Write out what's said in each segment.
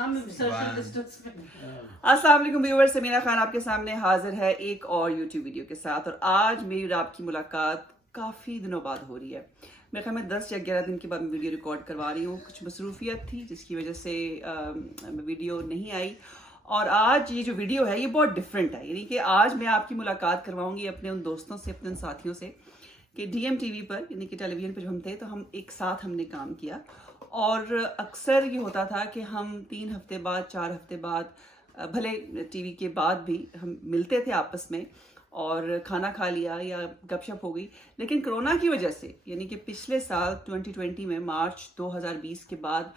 हम social distance में। अस्सलाम वालेकुम व्यूअर्स, समीना खान आपके सामने हाजिर है एक और यूट्यूब वीडियो के साथ। और आज मेरी और आपकी मुलाकात काफ़ी दिनों बाद हो रही है। मेरे ख्याल में 10 या 11 दिन के बाद मैं वीडियो रिकॉर्ड करवा रही हूँ। कुछ मसरूफियत थी जिसकी वजह से वीडियो नहीं आई। और आज ये जो वीडियो है ये बहुत डिफरेंट है, यानी कि आज मैं आपकी मुलाकात करवाऊंगी अपने उन दोस्तों से, अपने उन साथियों से कि डीएम टीवी पर, यानी कि टेलीविज़न पर जब हम थे तो हम एक साथ हमने काम किया। और अक्सर ये होता था कि हम 3 हफ्ते बाद, 4 हफ्ते बाद, भले टीवी के बाद भी हम मिलते थे आपस में और खाना खा लिया या गपशप हो गई। लेकिन कोरोना की वजह से, यानी कि पिछले साल 2020 में मार्च 2020 के बाद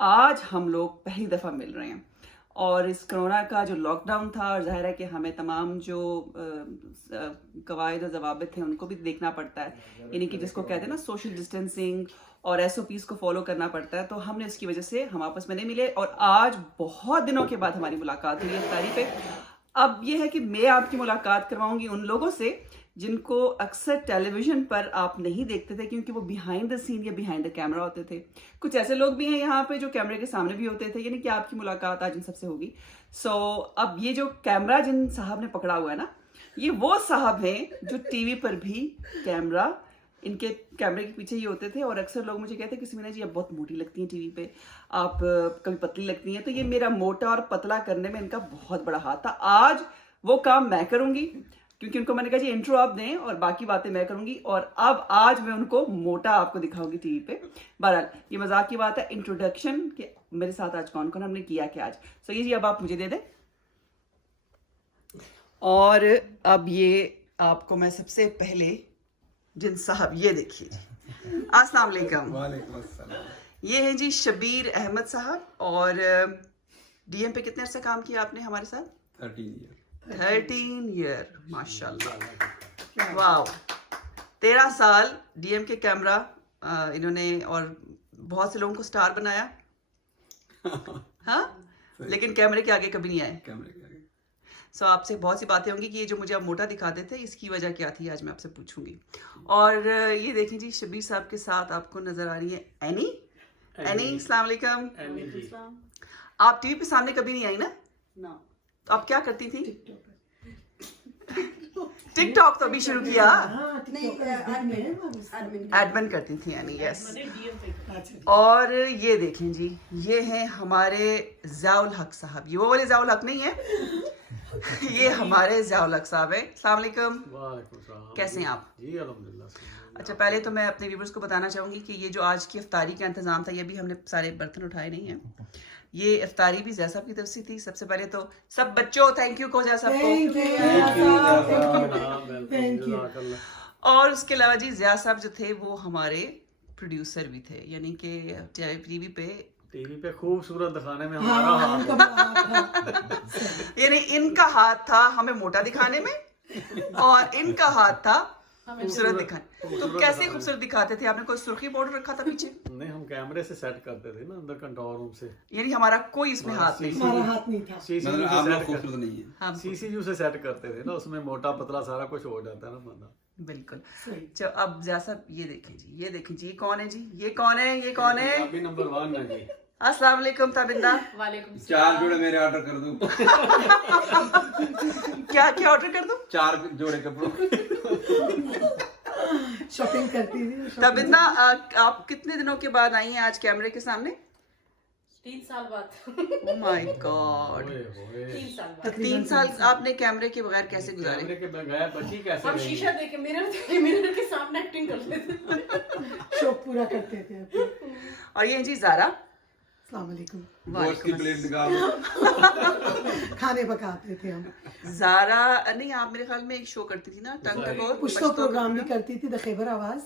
आज हम लोग पहली दफ़ा मिल रहे हैं। और इस कोरोना का जो लॉकडाउन था, और जाहिर है कि हमें तमाम जो कवायद और ज़वाबित थे उनको भी देखना पड़ता है, यानी कि जिसको कहते हैं ना सोशल डिस्टेंसिंग और SOPs को फॉलो करना पड़ता है। तो हमने इसकी वजह से हम आपस में नहीं मिले और आज बहुत दिनों के बाद हमारी मुलाकात हुई है इफ्तारी पे। अब ये है कि मैं आपकी मुलाकात करवाऊंगी उन लोगों से जिनको अक्सर टेलीविजन पर आप नहीं देखते थे, क्योंकि वो बिहाइंड द सीन या बिहाइंड द कैमरा होते थे। कुछ ऐसे लोग भी हैं यहाँ पे जो कैमरे के सामने भी होते थे, यानी कि आपकी मुलाकात आज इन सबसे होगी। अब ये जो कैमरा जिन साहब ने पकड़ा हुआ है ना, ये वो साहब हैं जो टीवी पर भी कैमरा, इनके कैमरे के पीछे ही होते थे। और अक्सर लोग मुझे कहते हैं कि समीना जी आप बहुत मोटी लगती हैं टीवी पे, आप कभी पतली लगती हैं। तो ये मेरा मोटा और पतला करने में इनका बहुत बड़ा हाथ था। आज वो काम मैं करूंगी, क्योंकि उनको मैंने कहा जी इंट्रो आप दें और बाकी बातें मैं करूंगी। और अब आज मैं उनको मोटा आपको दिखाऊंगी टीवी पे। बहरहाल ये मजाक की बात है, इंट्रोडक्शन कि मेरे साथ आज कौन कौन हमने किया क्या आज। सो ये जी अब आप मुझे दे दें। और अब ये आपको मैं सबसे पहले जिन साहब, ये देखिए जी, अस्सलाम वालेकुम। वालेकुम अस्सलाम। ये हैं जी शबीर अहमद साहब। और डीएम पे कितने अरसे काम किया आपने हमारे साथ? 13 ईयर, माशाल्लाह, वाह। 13 साल डीएम के कैमरा इन्होंने, और बहुत से लोगों को स्टार बनाया। हाँ, लेकिन कैमरे के आगे कभी नहीं आए। कैमरे के आगे। आपसे बहुत सी बातें होंगी कि ये जो मुझे आप मोटा दिखाते थे इसकी वजह क्या थी, आज मैं आपसे पूछूंगी। और ये देखें जी, शबीर साहब के साथ आपको नजर आ रही है एनी। एनी, अस्सलाम वालेकुम। आप टीवी पे सामने कभी नहीं आई ना? ना। तो आप क्या करती थी? टिकटॉक तो अभी शुरू किया। एडमिन करती थी यानी, यस। और ये देखें जी, ये हैं हमारे ज़ियाउल हक साहब। ये वो वाले ज़ियाउल हक नहीं है, ये हमारे ज़ियाउल हक साहब हैं। अस्सलाम वालेकुम, कैसे हैं आप? जी अल्हम्दुलिल्लाह। अच्छा, पहले तो मैं अपने व्यूवर्स को बताना चाहूँगी कि ये जो आज की इफ्तारी का इंतज़ाम था, ये भी हमने सारे बर्तन उठाए नहीं हैं। ये इफ्तारी भी ज़ैसा की तरफ से थी। सबसे पहले तो सब बच्चों थैंक यू को जा सबको। और उसके अलावा जी ज़िया साहब जो थे वो हमारे प्रोड्यूसर भी थे, यानी कि टीवी पे खूबसूरत दिखाने में हमारा हाथ, यानी इनका हाथ था हमें मोटा दिखाने में और इनका हाथ था खूबसूरत दिखाने। तो कैसे खूबसूरत दिखाते थे? आपने कोई सुर्खी पाउडर रखा था पीछे? नहीं, हम कैमरे से सेट करते थे ना अंदर कंट्रोल रूम से। यानी हमारा कोई इसमें हाथ नहीं था। हमारा हाथ नहीं था। मतलब आप लोग खूबसूरत नहीं है। हाँ, CCU से सेट करते थे ना, उसमें मोटा पतला सारा कुछ हो जाता है ना बंदा। बिल्कुल। चलो अब ज़िया साहब ये देखें जी, ये देखें जी, ये कौन है जी? ये कौन है? ये कौन है? अभी नंबर 1 है जी। अस्सलाम वालेकुम ताबिंदा। वालेकुम 4 जोड़े मेरे ऑर्डर कर दूं। क्या क्या ऑर्डर कर दूं? 4 जोड़े कपड़ों। शॉपिंग करती थी। ताबिंदा, आप कितने दिनों के बाद आई हैं आज कैमरे के सामने? 3 साल बाद। Oh my God. ओए होए। 3 साल तो बाद 3 साल आपने कैमरे के बगैर कैसे गुजारे? कैमरे के बगैर बची कैसे हम रही? शीशा देखे, मिरर के सामने एक्टिंग करते थे। शौक पूरा करते थे अपने। और ये जी ज़ारा। अस्सलाम वालेकुम। गोश्त की प्लेट दिखा। खाने पकाते थे हम। ज़ारा नहीं, आप मेरे ख्याल में एक शो करती थी ना, टंग टकोर कुछ तो प्रोग्राम भी करती थी, द खैबर आवाज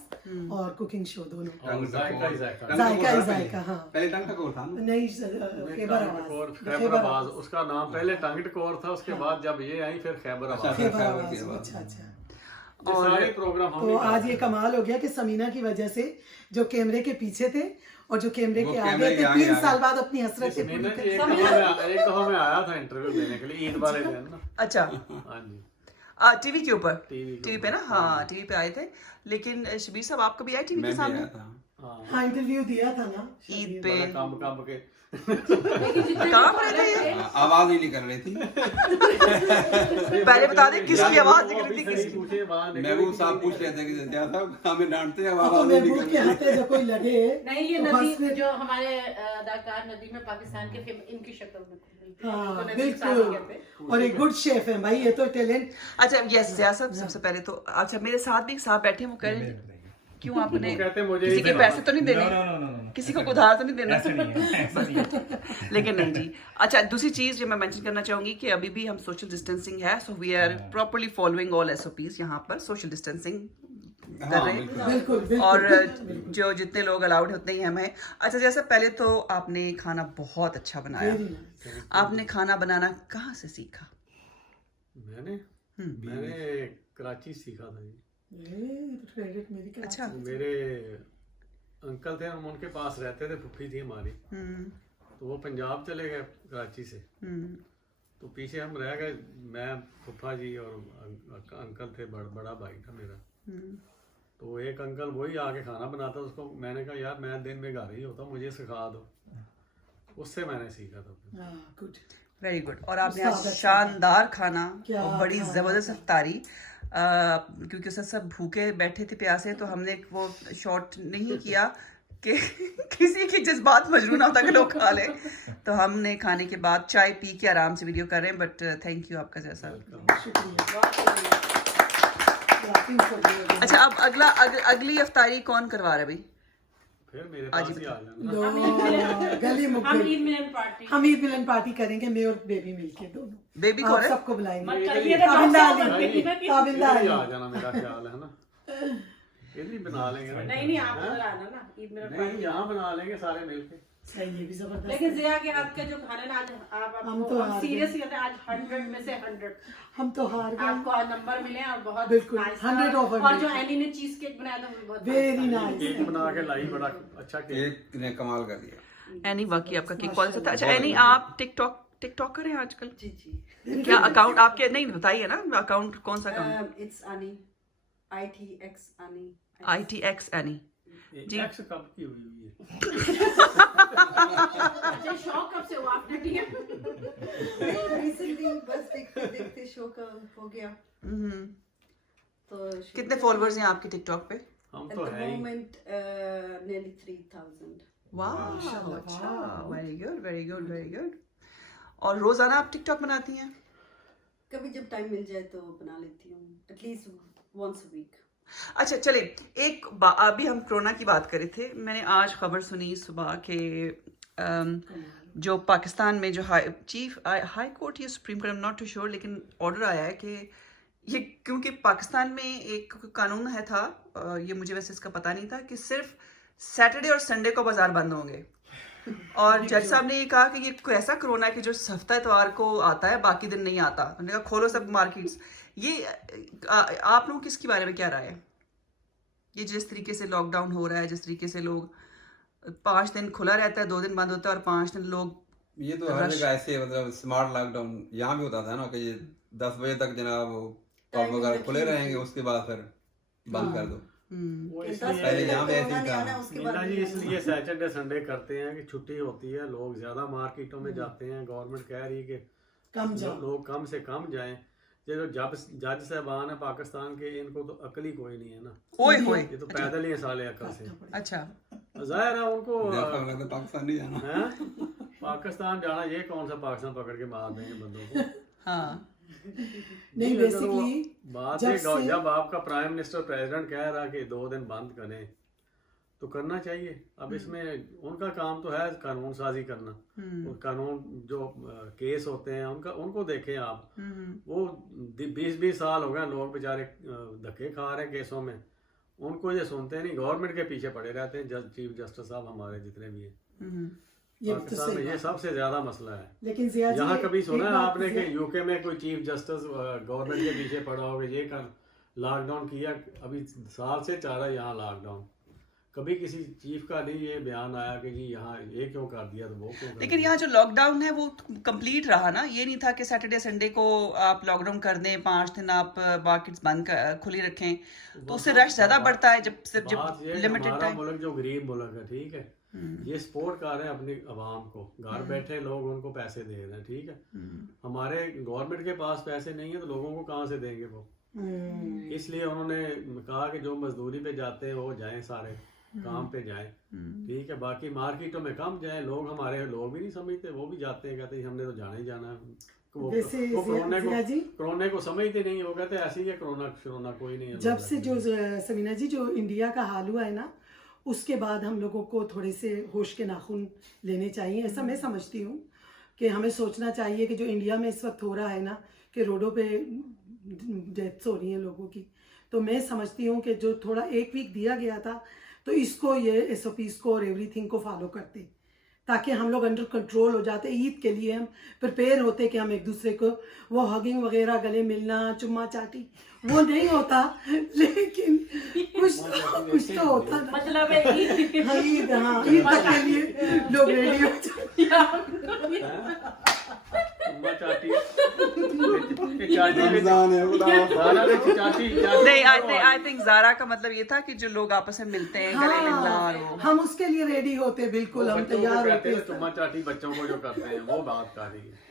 और कुकिंग शो दोनों। और जायका ही जायका। जायका ही जायका, हाँ। पहले टंग टकोर था ना? नहीं, खैबर और आवाज। खैबर आवाज, उसका नाम पहले टंग टकोर था, उसके बाद जब ये आई फिर खैबर आवाज। खैबर आवाज, अच्छा अच्छा। ये सारे प्रोग्राम हम तो आज ये कमाल हो गया कि समीना की वजह से जो कैमरे के पीछे थे और जो कैमरे के आगे थे, 3 साल बाद अपनी हसरत एक पूरी दफा मैं आया था इंटरव्यू देने के लिए ईद वाले दिन ना। अच्छा, हाँ जी, टीवी के ऊपर, टीवी टीवी पे ना, हाँ टीवी पे आए थे। लेकिन शबीर साहब आप कभी आए टीवी के मैं भी सामने? आया था। हाँ, इंटरव्यू दिया था ना ईद पे। काम काम के कहाँ पर रहते हैं ये? आवाज ही नहीं कर रही थी। पहले बता दें किसकी आवाज निकल रही थी, किसकी? पूछे वहाँ महबूब साहब पूछ रहे थे कि क्या था, हमें डांटते हैं, अब आवाज ही नहीं महबूब के कर हाथे जो कोई लगे नहीं ये तो बस नदी फिर- जो हमारे अदाकार नदी में पाकिस्तान के इनकी शक्ल में मिलती है। हाँ इनको नदी साहब कहते हैं। बिल्कुल, और एक गुड शेफ है भाई, ये तो टैलेंट। अच्छा यस जया साहब, सबसे पहले तो अच्छा मेरे साथ भी साहब बैठे हैं, वो कह रहे हैं क्यों आपने वो कहते हैं मुझे किसी ही के देना। पैसे तो नहीं देने, No. किसी को उधार तो नहीं देना। ऐसा नहीं है, ऐसा नहीं है। लेकिन नहीं जी। अच्छा दूसरी चीज जो मैं मेंशन करना चाहूंगी कि अभी भी हम सोशल डिस्टेंसिंग है, so we are properly following all SOPs यहाँ पर, सोशल डिस्टेंसिंग कर रहे हैं। बिल्कुल बिल्कुल और जो जितने लोग अलाउड होते ही हमें। अच्छा जैसे पहले तो आपने खाना बहुत अच्छा बनाया, Very nice. आपने खाना बनाना कहाँ से सीखा? मैंने कराची सीखा था जी। ये तो credit मेरी क्या अच्छा। मेरे अंकल थे, हम उनके पास रहते थे, फुफ्फी थी हमारी, तो वो पंजाब चले गए कराची से, तो पीछे हम रह गए, मैं फुफ्फा जी और अंकल थे, बड़ा भाई था मेरा। तो एक अंकल वही आके खाना बनाता, उसको मैंने कहा यार मैं दिन में घर ही होता, मुझे सिखा दो, उससे मैंने सीखा था। गुड। Very good. और आपने आज शानदार खाना क्या और बड़ी खाना जबरदस्त अफ्तारी, क्योंकि उससे सब भूखे बैठे थे प्यासे, तो हमने वो शॉट नहीं किया कि किसी की जज्बात मजबूर ना होता कि लोग खा लें, तो हमने खाने के बाद चाय पी के आराम से वीडियो कर रहे हैं। बट थैंक यू आपका जैसा। शुक्रिया। अच्छा अब अगली अफ्तारी कौन करवा रहा है भाई? फिर मेरे पास ही आ जाना। गली मुक हम गई। ईद मिलन पार्टी हम ईद मिलन पार्टी करेंगे, मैं और बेबी मिलके दोनों। बेबी आप कौन है? सबको बुलाएंगे। मत करिए ना ताबिंदा बात अली। करने की ना कि- ताबिंदा इधर ही अली। आ जाना, मेरा ख्याल है ना, इधर ही बना लेंगे ना। नहीं आप उधर आना ना ईद मिलन नहीं पार्टी। यहाँ बना लेंगे सारे मिलके। सही, ये भी जबरदस्त। लेकिन जिया के हाथ का जो खाना ना आज हम तो हार गए। सीरियस कहते हैं, आज 100 में से 100 हम तो हार गए। आपको आज नंबर मिले और बहुत बिल्कुल, nice था। 100 of 100। और जो एनी ने चीज केक बनाया था वो भी बहुत वेरी nice था। नाइस। केक बना के लाई, बड़ा अच्छा केक। एक ने कमाल कर दिया। एनी वाकई आपका केक बहुत अच्छा था। अच्छा एनी आप टिकटॉकर हैं आजकल? जी जी क्या अकाउंट आपके, नहीं बताइए ना अकाउंट कौन सा अकाउंट? इट्स आनी ITX आनी ITX एनी जी। एक्स कब की हुई है? अच्छा शौक कब से हुआ आपने? ठीक है रिसेंटली बस देखते देखते शो का हो गया तो कितने फॉलोअर्स हैं आपके टिकटॉक पे? हम एट तो द है ही। मोमेंट nearly 3000 वाह अच्छा, very good very good very good. और रोजाना आप टिकटॉक बनाती हैं? कभी जब टाइम मिल जाए तो बना लेती हूँ, एटलीस्ट वंस अ वीक। अच्छा चले अभी हम कोरोना की बात कर रहे थे, मैंने आज खबर सुनी सुबह के जो पाकिस्तान में जो हाई कोर्ट या supreme court, I am not too sure, लेकिन ऑर्डर आया है कि ये, क्योंकि पाकिस्तान में एक कानून है था, ये मुझे वैसे इसका पता नहीं था, कि सिर्फ सैटरडे और संडे को बाजार बंद होंगे। और जज साहब ने ये कहा कि ये कोई ऐसा कोरोना है कि जो हफ्ता इतवार को आता है, बाकी दिन नहीं आता। उन्होंने कहा खोलो सब मार्केट्स। ये आप लोगों की इसके बारे में क्या राय है? ये जिस तरीके से लॉकडाउन हो रहा है, जिस तरीके से लोग 5 दिन खुला रहता है, 2 दिन बंद होता है, और 5 दिन लोग, ये तो हर जगह ऐसे, मतलब स्मार्ट लॉकडाउन यहाँ भी होता था ना, कि ये 10 बजे तक जनाब पब वगैरह खुले रहेंगे, उसके बाद फिर बंद कर दो। वो कि इसलिए 10 पहले बजे यहाँ तक पे कोरोना ऐसे ही नहीं था। आना, उसके मीना बाद जी इसलिए सैटरडे संडे करते हैं कि छुट्टी होती है, लोग ज्यादा मार्केटों में जाते हैं, गवर्नमेंट कह रही है कि कम जाओ। लोग कम से कम जाएं। ये जो जज साहबान है पाकिस्तान के, इनको तो अकल ही कोई नहीं है ना, ओए होए। ये तो पैदल ही है साले अकल से। अच्छा जाहिर है उनको देखा लगता है पाकिस्तान नहीं जाना। हैं? पाकिस्तान जाना, ये कौन सा पाकिस्तान पकड़ के मार देंगे बंदों को। हाँ नहीं अगर वो बेसिकली बात जब है, से- जब आपका प्राइम मिनिस्टर प्रेसिडेंट कह रहा कि 2 दिन बंद करें तो करना चाहिए। अब इसमें उनका काम तो है कानून साजी करना, और कानून जो केस होते हैं उनको देखें आप। वो 20-20 साल हो गए, लोग बेचारे धक्के खा रहे हैं केसों में, उनको ये सुनते नहीं, गवर्नमेंट के पीछे पड़े रहते हैं। चीफ जस्टिस साहब हमारे जितने भी हैं ये तो पाकिस्तान सही में, ये बात। सबसे ज्यादा मसला है। लेकिन जिया जी, यहाँ कभी एक सुना है बात आपने कि जिया- यूके में कोई चीफ जस्टिस गवर्नमेंट के पीछे पड़ा होगा, ये कर लॉकडाउन किया, अभी साल से चाह रहा है यहाँ लॉकडाउन, कभी किसी चीफ का नहीं ये बयान आया कि जी यहाँ ये क्यों कर दिया तो वो क्यों कर लेकिन दिया। यहाँ जो लॉकडाउन है वो कंप्लीट रहा ना, ये नहीं था कि सैटरडे संडे को आप लॉकडाउन कर दें, 5 दिन आप मार्केट्स बंद खुली रखें, तो उससे रश ज्यादा बढ़ता है। जब बात ये है कि लिमिटेड हमारा टाइम। मुल्क जो गरीब मुल्क है, ठीक है, ये सपोर्ट कर रहे हैं अपनी आवाम को, घर बैठे लोग उनको पैसे दे रहे हैं, ठीक है। हमारे गवर्नमेंट के पास पैसे नहीं है तो लोगों को कहाँ से देंगे वो। इसलिए उन्होंने कहा कि जो मजदूरी पे जाते हैं वो जाएं, सारे काम पे जाएं, ठीक है। बाकी मार्केटों में कम जाएं, लोग हमारे लोग भी नहीं समझते, वो भी जाते हैं, कहते हैं हमने तो जाना ही जाना है। वो कोरोना को समझते नहीं है, वो कहते हैं ऐसे ही है, कोरोना कोई नहीं है। जब से जो समीना जी जो इंडिया का हाल हुआ है ना, उसके बाद हम लोगों को थोड़े से होश के नाखून लेने चाहिए, ऐसा मैं समझती हूँ कि हमें सोचना चाहिए कि जो इंडिया में इस वक्त हो रहा है ना, कि रोडों पे डेथ्स हो रही हैं लोगों की, तो मैं समझती हूँ कि जो थोड़ा 1 वीक दिया गया था, तो इसको ये SOPs को और एवरीथिंग को फॉलो करते, ताकि हम लोग अंडर कंट्रोल हो जाते। ईद के लिए हम प्रिपेयर होते कि हम एक दूसरे को वो हगिंग वगैरह, गले मिलना, चुम्मा चाटी, वो नहीं होता, लेकिन कुछ तो होता ना। मतलब ईद, हाँ, ईद तक के लिए लोग रेडी हो जाते। नहीं, आई थिंक ज़ारा का मतलब ये था कि जो लोग आपस में मिलते हैं, गले मिलना, और वो हम उसके लिए रेडी होते, बिल्कुल हम तैयार होते। चुम्मा चाटी बच्चों को जो करते हैं वो बात कर रही है।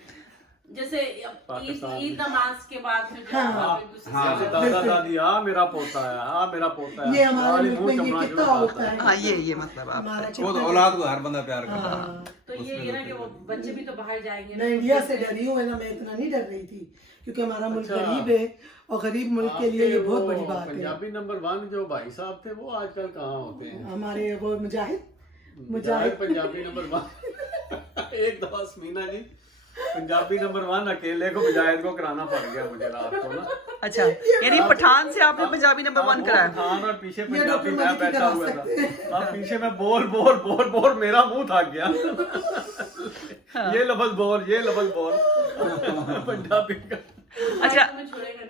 जैसे ईद नमाज के बाद में जो हाँ। एक दूसरे से दादा दादी, मेरा पोता है, मेरा पोता है, ये हमारे मुल्क में ये कितना होता है। हाँ, ये मतलब आप हमारा वो तो औलाद को हर बंदा प्यार करता है। हाँ। तो ये ना कि वो बच्चे भी तो बाहर जाएंगे। मैं इंडिया से डरी हूँ ना, मैं इतना नहीं डर रही थी, क्योंकि हमारा मुल्क गरीब है, और गरीब मुल्क के लिए ये बहुत बड़ी बात है। पंजाबी नंबर 1 जो भाई साहब थे वो आजकल कहाँ होते हैं? हमारे वो मुजाहिद पंजाबी नंबर 1 एक दफा समीना जी पंजाबी नंबर 1 अकेले को मुजाहिद को कराना पड़ गया मुझे रात को ना। अच्छा, यानी पठान से आपने पंजाबी नंबर 1 कराया? पठान और पीछे पंजाबी मैं बैठा हुआ था, अब पीछे में बोल मेरा मुंह थक गया। ये लफ्ज बोल पंजाबी का। अच्छा,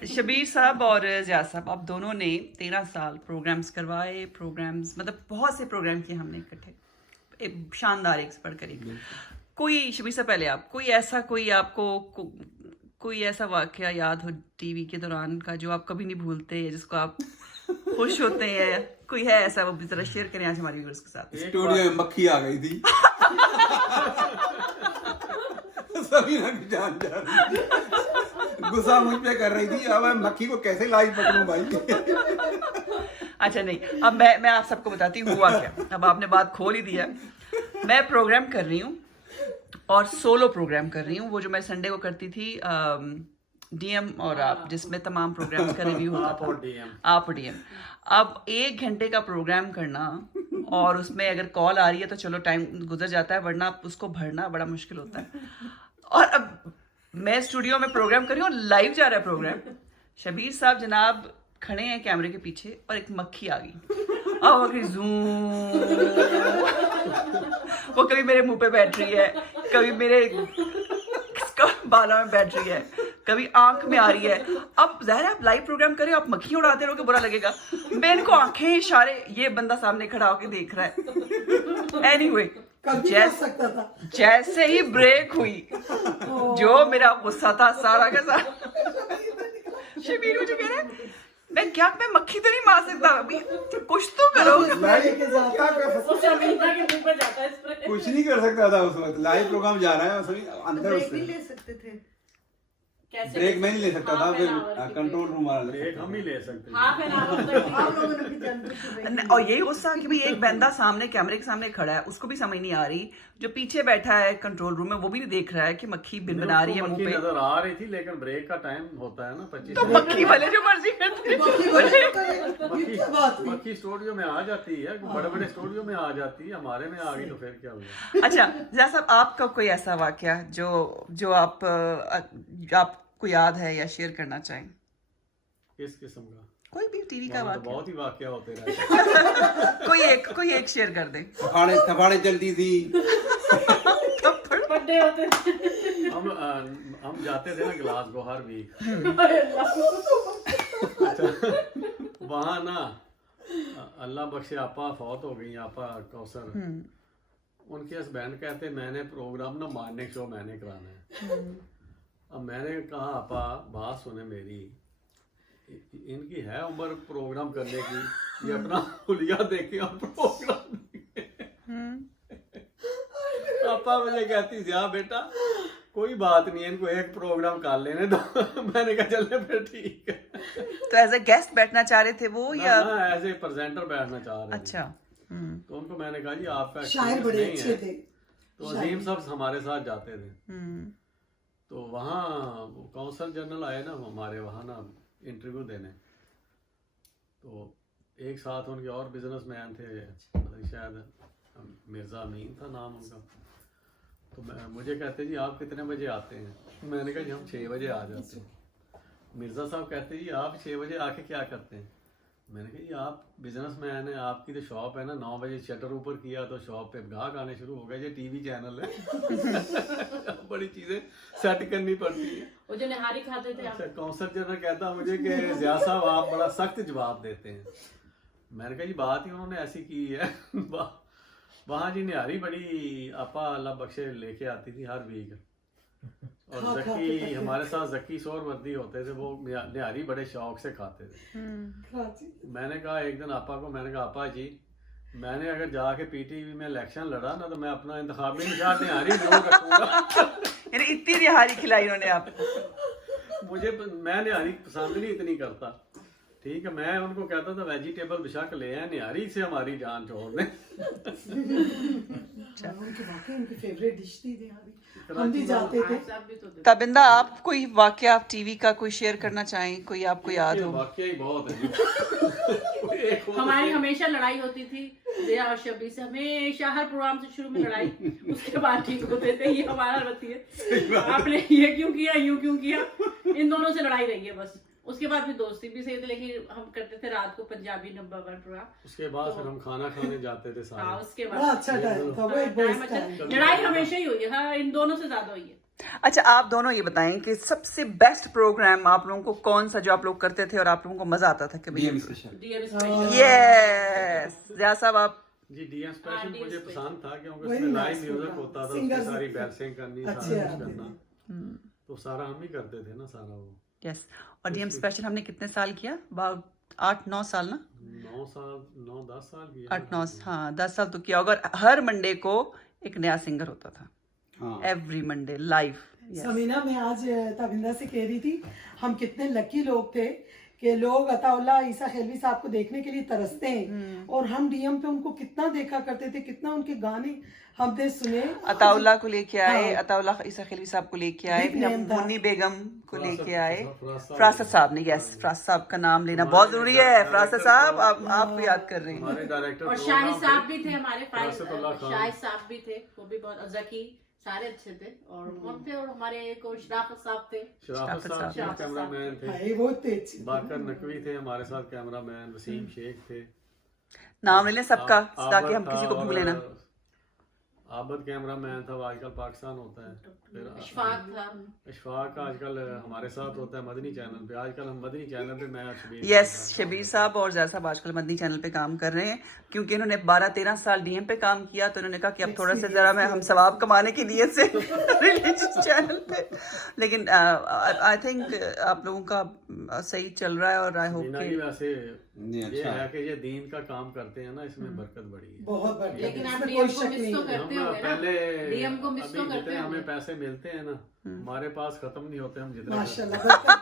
शबीर साहब और ज़ियाद साहब, आप दोनों ने 13 साल प्रोग्राम्स करवाए, मतलब बहुत से प्रोग्राम किए हमने इकट्ठे, शानदार, एक से बढ़कर एक। कोई, शबीर साहब पहले आप, कोई आपको कोई ऐसा वाकया याद हो टीवी के दौरान का जो आप कभी नहीं भूलते, जिसको आप खुश होते हैं, कोई है ऐसा, वो भी जरा शेयर करें आज हमारे व्यूअर्स के साथ। स्टूडियो में मक्खी आ गई थी। समीना की जान जा रही थी, गुस्सा मुझ पे कर रही थी, अब मैं मक्खी को कैसे लाइव पकड़ूं भाई। अच्छा नहीं, अब मैं आप सबको बताती हूँ हुआ क्या। अब आपने बात खोल ही दिया। मैं प्रोग्राम कर रही हूँ, और सोलो प्रोग्राम कर रही हूँ, वो जो मैं संडे को करती थी, DM और आप, जिसमें तमाम प्रोग्राम्स का रिव्यू होता था। आप और DM। अब 1 घंटे का प्रोग्राम करना, और उसमें अगर कॉल आ रही है तो चलो टाइम गुजर जाता है, वरना उसको भरना बड़ा मुश्किल होता है। और अब मैं स्टूडियो में प्रोग्राम कर रही हूँ, लाइव जा रहा है प्रोग्राम, शबीर साहब जनाब खड़े हैं कैमरे के पीछे, और एक मक्खी आ गई, अब वो कभी मेरे मुंह पे बैठ रही है, कभी मेरे बालों में बैठ रही है, कभी आंख में आ रही है। अब ज़ाहिर है आप लाइव प्रोग्राम करें, आप मक्खी उड़ाते रहोगे, बुरा लगेगा। मैं इनको आंखें इशारे, ये बंदा सामने खड़ा होकर देख रहा है। एनीवे, जैसे ही ब्रेक हुई, जो मेरा गुस्सा था सारा का सारा, शबीर मुझे कह रहा है मैं मक्खी तो नहीं मार सकता, अभी कुछ तो करो। कुछ नहीं कर सकता था उस वक्त, लाइव प्रोग्राम जा रहा है, अंदर ब्रेक नहीं ले सकते थे। ब्रेक मैं नहीं ले सकता था, फिर कंट्रोल रूम वाला ब्रेक हम ही ले सकते हैं। आप लोगों ने भी जानते। और यही गुस्सा कि भाई एक बंदा सामने कैमरे के सामने खड़ा है, उसको भी समझ नहीं आ रही, जो पीछे बैठा है कंट्रोल रूम में वो भी नहीं देख रहा है कि मक्खी बिन बना रही है मुंह पे। नजर आ रही थी, लेकिन ब्रेक का टाइम होता है ना 25। तो मक्खी भले जो मर्जी करते, मक्खी स्टूडियो में आ जाती है, बड़े बड़े स्टूडियो में आ जाती है, हमारे में आ गई तो फिर क्या हुआ। अच्छा ज़िया साहब, आपका कोई ऐसा वाकया जो आपको याद है या शेयर करना चाहें? किस किस्म का? कोई भी टीवी का वाकया। बहुत ही वाकया होते रहते हैं। कोई एक शेयर कर दें। थपाड़े चलती थी। बर्थडे होते हम जाते थे ना ग्लासगो हर वीक। वहाँ ना अल्लाह बख्शे आपा फौत हो गई, आपा कौसर। उनके हस्बैंड कहते मैंने प्रोग्राम ना मॉर्निंग शो मैंने कराना है। अब मैंने कहा आपा बात सुने मेरी, इनकी है उम्र प्रोग्राम करने की, ये अपना हुलिया देखे और प्रोग्राम आपा मुझे कहती जिया बेटा कोई बात नहीं है, इनको एक प्रोग्राम कर लेने दो। मैंने कहा चले फिर ठीक है। तो एज ए गेस्ट बैठना चाह रहे थे वो या ना एज ए प्रेजेंटर बैठना चाह रहे थे। अच्छा तो उनको मैंने कहा जी आपका शायर experience बड़े नहीं अच्छे है। थे। तो अजीम साहब हमारे साथ जाते थे। हम्म, तो वहाँ काउंसल जनरल आए ना हमारे वहाँ ना इंटरव्यू देने, तो एक साथ उनके और बिजनेसमैन थे, शायद मिर्ज़ा अमीन था नाम उनका। तो मुझे कहते जी आप कितने बजे आते हैं? मैंने कहा जी हम 6 बजे आ जाते हैं। मिर्ज़ा साहब कहते जी आप 6 बजे आके क्या करते हैं? मैंने कहा जी आप बिजनेसमैन हैं, आपकी तो शॉप है ना, 9 बजे शटर ऊपर किया तो शॉप पे ग्राहक आने शुरू हो गए, ये टीवी चैनल है। बड़ी चीज़ें सेट करनी पड़ती है। वो जो निहारी खाते थे आप। अच्छा काउंसल जनरल कहता मुझे कि ज़िया साहब आप बड़ा सख्त जवाब देते हैं। मैंने कहा जी बात ही उन्होंने ऐसी की है। वहाँ जी निहारी बड़ी आपा अल्लाह बख्शे लेके आती थी हर वीक, और जक्की हमारे साथ जक्की सोहरवर्दी होते थे, वो निहारी बड़े शौक से खाते थे। मैंने कहा एक दिन आपा को, मैंने कहा आपा जी मैंने अगर जाके पीटीवी में इलेक्शन लड़ा ना तो मैं अपना इंतखाबी निशान निहारी जरूर रखूंगा। यानी इतनी निहारी खिलाई उन्होंने आपको। मुझे मैं निहारी पसंद नहीं इतनी करता, ठीक है, मैं उनको कहता था वेजिटेबल बेशक ले आए, निहारी से हमारी जान छोड़ दें। उनकी वाकई उनकी फेवरेट डिश थी निहारी, हम भी जाते थे। साहब भी तो थे। तबिंदा आप कोई वाकया आप टीवी का कोई शेयर करना चाहें, कोई आपको याद हो? वाकई बहुत है। एक और- हमारी हमेशा लड़ाई होती थी जिया और शबी से, हमेशा हर प्रोग्राम से शुरू में लड़ाई, उसके बाद ठीक होते थे। ये हमारा रती है, आपने ये क्यों किया, यूं क्यों किया, इन दोनों से लड़ाई रही है बस। उसके बाद भी दोस्ती भी सही थी, लेकिन हम करते थे रात को पंजाबी नंबर 1 प्रोग्राम। उसके बाद फिर हम खाना खाने जाते थे हाँ सारे। उसके बड़ा बाद अच्छा टाइम था वो, एक टाइम बेस्ट अच्छा, टाइम। लड़ाई हमेशा ही हुई है। हाँ इन दोनों से ज्यादा हुई है। अच्छा आप दोनों ये बताएं कि सबसे बेस्ट प्रोग्राम आप लोगों को कौन सा जो आप लोग करते थे और आप लोगों को मजा आता था कभी? DM special. DM special. Yes Zia साहब आप? जी डीएम स्पेशल डीएम मुझे स्पेशल। पसंद था क्योंकि वही उसमें ना, लाइव उसमें म्यूजिक था। होता था, Singers उसकी सारी भी थे। बैलेंसिंग करनी, अच्छे सारा कुछ आदमी। करना, तो सारा हम ही करते थे ना सारा वो। यस। और डीएम स्पेशल हमने कितने साल किया? अबाउट 8-9 साल ना? 9 साल 9-10 साल की 8-9 हाँ 10 साल तो किया होगा। और हर मंडे को एक नया सिंगर होता था, हाँ एवरी मंडे लाइव। समीना मैं आज तविंदा से कह रही थी हम कितने लकी लोग थे कि लोग अताउल्ला ईसा खेलवी साहब को देखने के लिए तरसते हैं, और हम डीएम पे उनको कितना देखा करते थे, कितना उनके गाने हमने सुने। अताउल्ला को लेके आए, हाँ। अताउल्ला ईसा खिलवी साहब को लेके आए, Big फिर हम name था। मुन्नी बेगम को लेके आए, फरासत फरासत साहब ने। यस फरासत साहब का नाम लेना बहुत जरूरी है। फरासत साहब आप याद कर रहे हैं। हमारे डायरेक्टर और शाहिद साहब भी थे हमारे, फरासतुल्लाह खान। शाहिद साहब भी थे, वो भी बहुत जकी, सारे अच्छे थे। और कौन थे, और हमारे एक और शराफत साहब थे। शराफत साहब शराफत कैमरामैन थे, भाई बहुत तेज। बाकर नकवी थे हमारे साथ कैमरामैन, वसीम शेख थे, नाम ले लें सबका ताकि आबद हम था, किसी को भूले ना। और आबद कैमरामैन था, वो आजकल पाकिस्तान होता है। फिर इशफाक था। इशफाक आजकल हमारे साथ होता है मदनी चैनल पे। आजकल हम मदनी चैनल पे, मैं और शबीर यस शबीर साहब और ज़ैसा साहब आजकल मदनी चैनल पे काम कर रहे हैं, क्योंकि इन्होंने 12-13 साल डीएम पे काम किया, तो इन्होंने कहा कि अब थोड़ा सा ज़रा मैं हम सवाब कमाने की नीयत से रिलीजियस चैनल पे। लेकिन आई थिंक आप लोगों का सही चल रहा है, और आई होप मीना कि जी वैसे नहीं, ये अच्छा है कि ये दीन का काम करते हैं ना, इसमें बरकत बड़ी है। बहुत बढ़िया, लेकिन आप इसमें डीएम कोई को शक मिस नहीं तो है। करते हम होंगे ना, पहले डीएम को मिस अभी तो करते जितने हमें होंगे। पैसे मिलते हैं ना, हमारे पास खत्म नहीं होते, हम जितने माशाल्लाह करते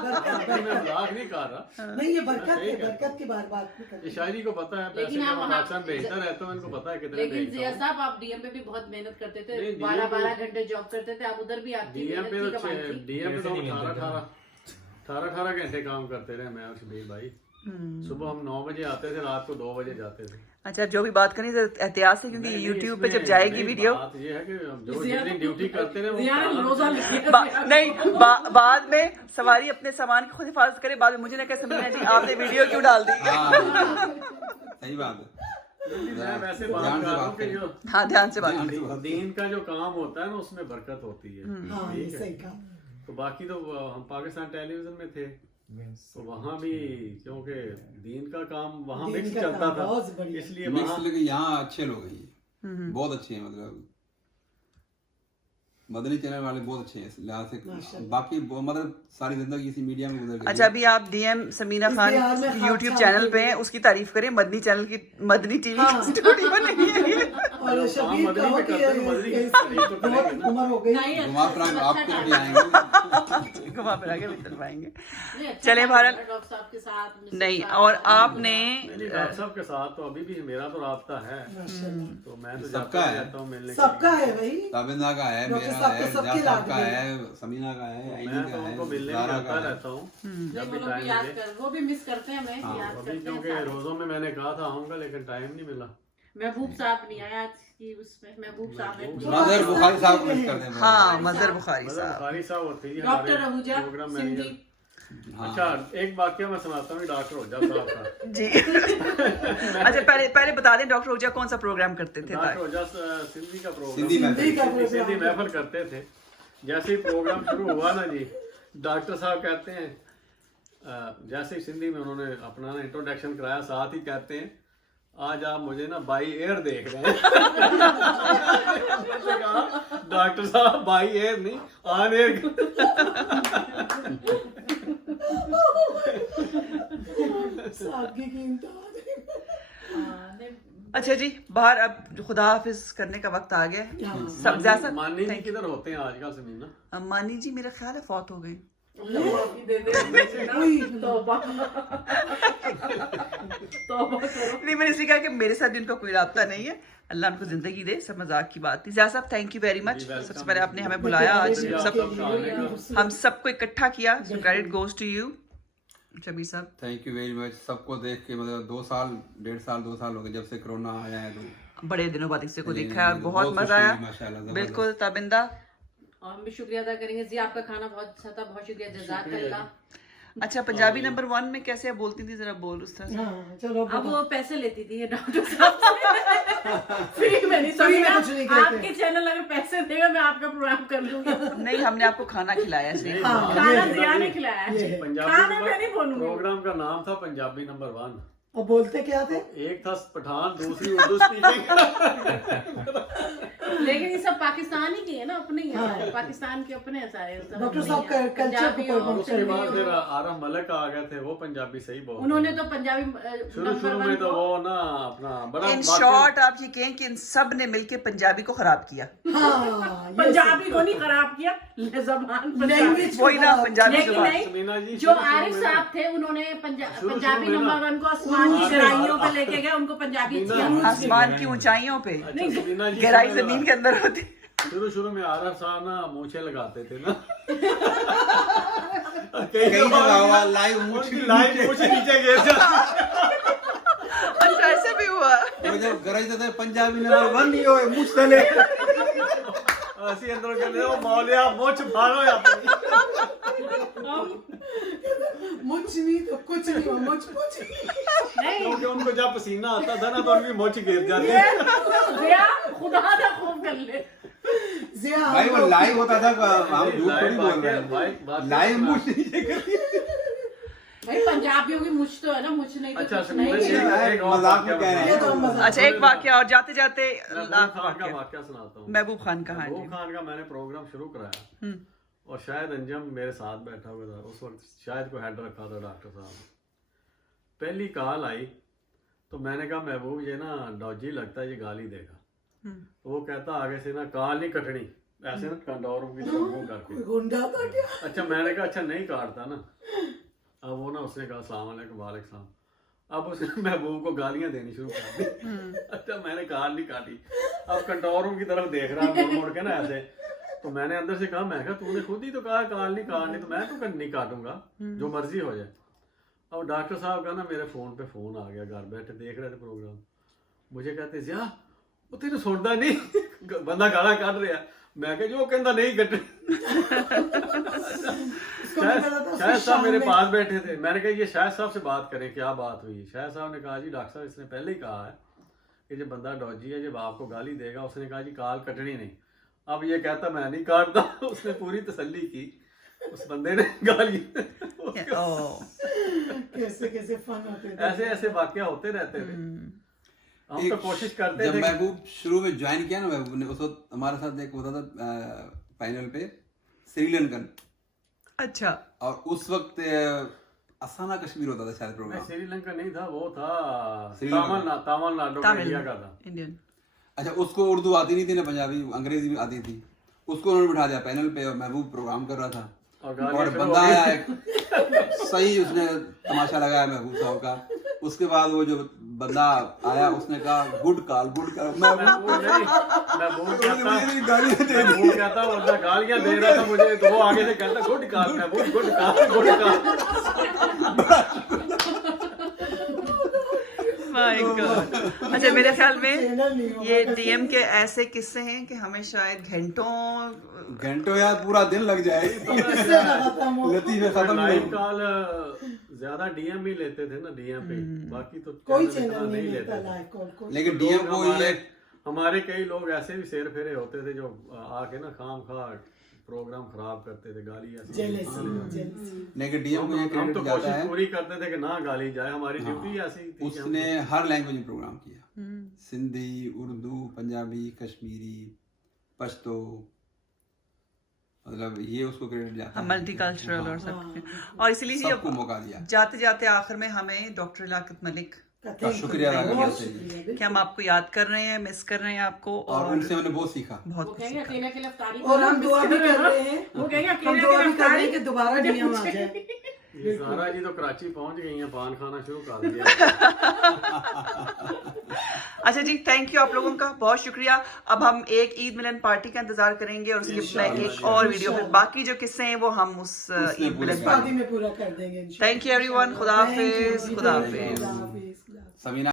बरकत हैं। बरकत मैं मजाक नहीं कर रहा, बरकत। नहीं ये बरकत सही है, कहता बरकत की बार बात नहीं ये करते। शायरी को पता है पैसे लेकिन का आप मैं वहाँ- पाकिस्तान भेजता रहता हूँ, इनको पता है कितने लेकिन भेजता जिया हूँ। साहब आप डीएम पे भी बहुत मेहनत करते थे, नहीं, 12-12 घंटे जॉब करते थे। आप उधर भी आपकी डीएम मेहनत पे की तो कमाई थी। डीएम पे तो पैसे नहीं मिलते 18 घंटे काम करते रहे मैं और शबीर भाई। सुबह हम 9 बजे आते थे, रात को 2 बजे जाते थे। अच्छा जो भी बात करें तो एहतियात से, क्योंकि नहीं, यूट्यूब पे इसमें जब जाएगी नहीं, वीडियो बात ये है कि जो जितनी ड्यूटी करते रहे वो जिया ने काम- रोजा लग गया। नहीं बाद में सवारी अपने सामान की खुद हिफाजत करे, बाद में मुझे ना कहे समीना जी आपने वीडियो क्यों डाल दी। हाँ सही बात है। मैं वैसे बात ध्यान कर से रहा हूँ बात कि करें। जो हाँ ध्यान से बात ध्यान करें। से बात करें। दीन का जो काम होता है ना, उसमें बरकत होती है। हाँ ये ठीक है। सही कहा। तो बाकी तो हम पाकिस्तान टेलीविजन में थे, तो वहाँ भी क्योंकि दीन का काम वहाँ दीन मिक्स का चलता काम था, बहुत बढ़िया। इसलिए मिक्स वहाँ लेकिन यहाँ अच्छे लोग हैं ये, बहुत अच्छे हैं, मतलब मदनी चैनल वाले बहुत अच्छे हैं इस लिहाज से। बाकी मतलब सारी जिंदगी इसी मीडिया में गुजर गई। अच्छा अभी आप डीएम समीना इस खान बिहार में खान यूट्यूब खान चैनल के पे हैं, उसकी तारीफ करें। मदनी चैनल की मदनी टीवी हाँ। स्टूडियो नहीं है। और और काम शबीर मदनी कहो में कि करते हैं, मदनी की तारीफ तो करेंगे बहुत ना। उम्र हो गई। नहीं, घुमा फिरा के अच्छा आपको था। भी आएंगे। घुमा फिरा के भी चलवाएंगे। नहीं, अच्छा चले था, भारत। डॉक्टर साहब के साथ, मिसेस नहीं, साहब और के आपने नहीं, डॉक्टर साहब के साथ तो अभी भी मेरा तो राब्ता है, तो मैं तो सबका जाता है। रहता हूँ मिलने के सबका लिए। है भाई। ताबिंदा का है, डॉक्टर मेरा साहब है, तो सबके जास साहब का लाडले है, समीना का है, आईनी मैं का तो है, उनको मिलने जारा जाता का है। रहता हूँ नहीं, जब वो भी लोग टाइम भी याद मिले। कर, वो भी मिस करते हैं, मैं याद अभी करते हैं क्योंकि सारे। रोजों में मैंने कहा था आऊंगा लेकिन टाइम नहीं मिला। महबूब साहब नहीं आया आज की उसमें, महबूब साहब है। मजहर बुखारी साहब को मिस करते हैं बहुत। हाँ, मजहर बुखारी मतलब साहब। बुखारी साहब होते हैं डॉक्टर हमारे आहूजा प्रोग्राम सिंधी। मैनेजर। हाँ। अच्छा, एक वाक्य मैं सुनाता हूँ डॉक्टर ओझा साहब का। जी। अच्छा, पहले बता दें डॉक्टर ओझा कौन सा प्रोग्राम करते थे? डॉक्टर ओझा सिंधी का सिंधी प्रोग्राम, महफिल। सिंधी महफिल करते थे। जैसे ही प्रोग्राम शुरू हुआ ना जी, डॉक्टर साहब कहते हैं, जैसे ही सिंधी में उन्होंने अपना ना इंट्रोडक्शन कराया, साथ ही कहते हैं आज आप मुझे ना बाई एयर देख रहे हैं। मैंने कहा, डॉक्टर साहब बाई एयर नहीं, ऑन एयर। सादगी की इंतहा है। हाँ, नहीं, अच्छा जी, बाहर अब खुदा हाफिज करने का वक्त आ गया है। सब ज्यादा मानी जी किधर होते हैं आजकल समीना? मानी जी मेरा ख्याल है फौत हो गए। अल्लाह माफी दे दे। तौबा तौबा करो। नहीं, मैंने इसलिए कहा कि मेरे साथ जिनका कोई राब्ता नहीं है, अल्लाह उनको जिंदगी दे, सब मजाक की बात थी। ज़िया साहब, थैंक यू वेरी मच। सबसे पहले आपने हमें बुलाया आज, जी, आप सब सबका आने का। हम सबको इकट्ठा किया, so credit goes to you Shabir साहब। Thank you very much. सबको देख के मतलब 2 साल 1.5 साल 2 साल हो गए जब से कोरोना आया है, तो बड़े दिनों बाद इसे को जी, देखा है और जी, बहुत बहुत मजा खुशी आया। हुई, माशाल्लाह, जबरदस्त। बिल्कुल ताबिंदा। और हम भी शुक्रिया अदा करेंगे जी, आपका खाना बहुत अच्छा था, बहुत शुक्रिया, जज़ाकल्लाह। अच्छा, पंजाबी नंबर 1 में कैसे आप बोलती थी, जरा बोल उस तरह से। हाँ, चलो अब वो पैसे लेती थी ये डॉक्टर साहब से। फ्री में नहीं, फ्री में समीना, कुछ नहीं कहते। आपके चैनल अगर पैसे देगा मैं आपका प्रोग्राम कर लूंगी। नहीं, हमने आपको खाना खिलाया इसलिए। हाँ, खाना ये- जिया ने खिलाया है। ये- खाना मैं पंजाबी नहीं बोलूंगी। प्रोग्राम का नाम था पंजाबी नंबर 1। और बोलते क्या थे? एक था पठान, दूसरी उर्दू स्पीकिंग। लेकिन ये सब पाकिस्तान ही के है ना, अपने ही है, पाकिस्तान के अपने हैं सारे। सब डॉक्टर अपने साहब ही हैं। का कल्चर को पंजाबी हो, promote उसके बाद सिंधी फिर हो। आरफ मलिक आ गए थे, वो पंजाबी सही बोल उन्होंने तो पंजाबी शुरू नंबर में 1 तो को वो ना अपना बड़ा इन वाकई- शॉर्ट आप ये कहें कि इन सब ने मिलके पंजाबी को खराब किया। हाँ, ये पंजाबी को नहीं खराब किया, जबान पंजाबी। लैंग्वेज को वही ना, खराब पंजाबी लेकिन जुबान। समीना जी, नहीं, जो शुरू आरिफ में ना- साहब थे उन्होंने शुरू पंजाबी में ना- नंबर 1 को आसमान की गहराइयों पे लेके गए, उनको पंजाबी समीना- अच्छी आती। आसमान की ऊंचाइयों पे, अच्छा, समीना जी, गहराई सुनो जमीन के अंदर होती। शुरू में आरफ साहब ना मूछे लगाते थे ना। कई जगह हुआ लाइव उनकी लाइन मूछे नीचे गिर जाती। अच्छा, ऐसे भी हुआ। वो जब गरजते थे पंजाबी नंबर 1 नहीं होए मुझ तले। ਅਸੀਂ ਅੰਦਰੋਂ ਕਹਿੰਦੇ ਉਹ ਮੌਲਿਆ ਮੁੱਛ ਫਾੜੋ ਆਪਣੀ। मुझ नहीं तो कुछ नहीं हुआ, मुझ कुछ नहीं। नहीं क्योंकि उनको जब पसीना आता था ना तो उनकी मुझ गिर जाती थी। जिया, खुदा ना खूब कर ले। जिया, भाई वो लाइव होता था, हम झूठ थोड़ी बोल रहे लाइव बात हैं। लाइव मुझ नीचे करी। भाई पंजाबियों की मुझ तो है ना, मुझ नहीं तो अच्छा, कुछ समीना नहीं जी, है। एक और मजाक में वाकया कह रहे हैं। ये तो हम मजाक- अच्छा, एक वाक्य और जाते जाते महबूब खान का वाकया सुनाता हूँ। महबूब खान का। हाँ महबूब जी। खान का मैंने प्रोग्राम शुरू कराया और शायद अंजम मेरे साथ बैठा हुआ था उस वक्त, शायद को हेड रखा था डॉक्टर साहब ने। पहली कॉल आई तो मैंने कहा महबूब ये ना डॉजी लगता है, ये गाली देगा। तो वो कहता आगे से ना कॉल नहीं कटनी, ऐसे ना कंडोरों की तरह मुंह करके। गुंडा था क्या? अच्छा, मैंने कहा अच्छा नहीं काटता ना। अब वो ना उसने कहा अस्सलाम वालेकुम, वालेकुम सलाम। अब उसने महबूब को गालियां देनी शुरू कर दी। अच्छा, मैंने कॉल नहीं काटी, अब कंटोरों की तरफ देख रहा है मुड़ मुड़ के ना ऐसे। तो मैंने अंदर से कहा, मैं कहा तूने खुद ही तो कहा कॉल नहीं काटनी, तो मैं तो नहीं काटूंगा, जो मर्जी हो जाए। अब डॉक्टर साहब का ना मेरे फोन पे फोन आ गया, घर बैठे देख रहे थे प्रोग्राम। मुझे कहते जिया वो तेन सुनता नहीं, बंदा गाला काट रहा। मैं कहा जो कहता नहीं कट। इसको नहीं पता था, शायद उसके साहब मेरे सामने- पास बैठे थे। मैंने कहा ये शायद साहब से बात करें, क्या बात हुई। शायद साहब ने कहा जी डॉक्टर साहब इसने पहले ही कहा है कि जो बंदा डॉजी है जब आपको गाली देगा, उसने कहा जी कॉल कटनी नहीं। अब ये कहता मैं नहीं काटता। उसने पूरी तसल्ली की, उस बंदे ने गाली। ओह, कैसे कैसे फन होते थे। ऐसे ऐसे वाकया होते रहते थे। हम तो कोशिश करते जब थे। महबूब शुरू में ज्वाइन किया ना, महबूब ने उस वक्त हमारे साथ एक होता था पैनल पे श्रीलंकन, अच्छा। और उस वक्त असाना कश्मीर होता था शायद नहीं, प्रोग्राम। श्रीलंका नहीं था, वो था श्रीलंका। तमिलनाडु, तमिल इंडिया का था। इंडियन। अच्छा, उसको उर्दू आती नहीं थी ना, पंजाबी अंग्रेजी भी आती थी, उसको उन्होंने बिठा दिया पैनल पे और महबूब प्रोग्राम कर रहा था और बंदा आया एक सही, उसने तमाशा लगाया महबूब साहब का। उसके बाद वो जो बंदा आया उसने कहा गुड कॉल गालियां दे रहा था मुझे, तो वो आगे से कहता गुड कॉल, मैं गुड माय गॉड। अच्छा, मेरे ख्याल में चैनल नहीं होगा ये तो डीएम के ऐसे किस्से हैं कि हमें शायद घंटों या पूरा दिन लग जाए, इससे खत्म हो। लतीफे खत्म नहीं लाइव होंगे। कॉल ज्यादा डीएम ही लेते थे ना, डीएम पे, बाकी तो कोई चैनल चैनल इतना नहीं लेता लेते थे। लाइव कॉल को। लेकिन डीएम को ये हमारे कई लोग ऐसे भी शेर फेरे होते थे जो आके ना खाम खा प्रोग्राम खराब करते थे, गाली ऐसी जेलसी। लेकिन डीएम को ये हम क्रेडिट तो जाता कोशिश है, पूरी करते थे कि ना गाली जाए, हमारी ड्यूटी ऐसी थी कि हम उसने हर लैंग्वेज में प्रोग्राम किया, सिंधी, उर्दू, पंजाबी, कश्मीरी, पश्तो, मतलब ये उसको क्रेडिट जाता है, मल्टीकल्चरल और सब। और इसलिए सबको मौका दिया। जाते जाते आखिर में हमें डॉक्टर लियाकत मलिक का शुक्रिया अदा करना बहुत चाहिए शुक्रिया। कि हम आपको याद कर रहे हैं, मिस कर रहे हैं आपको, और उनसे मैंने बहुत सीखा। बहुत वो कुछ कहेंगे सीखा। अकेले अकेले अफ्तारी और हम दुआ भी कर रहे हैं, वो कहेंगे हम अकेले दुआ अकेले भी कर रहे हैं अफ्तारी कि दोबारा डीएम आ जाए। ये सारा जी तो कराची पहुंच गई हैं, पान खाना शुरू कर दिया। अच्छा जी, थैंक यू आप लोगों का, बहुत शुक्रिया। अब हम एक ईद मिलन पार्टी का इंतजार करेंगे और उसकी मैं एक और वीडियो में बाकी जो किस्से हैं वो हम उस ईद मिलन शादी में पूरा कर देंगे। Thank you everyone. खुदा हाफिज, खुदा हाफिज। खुदा हाफिज। समीना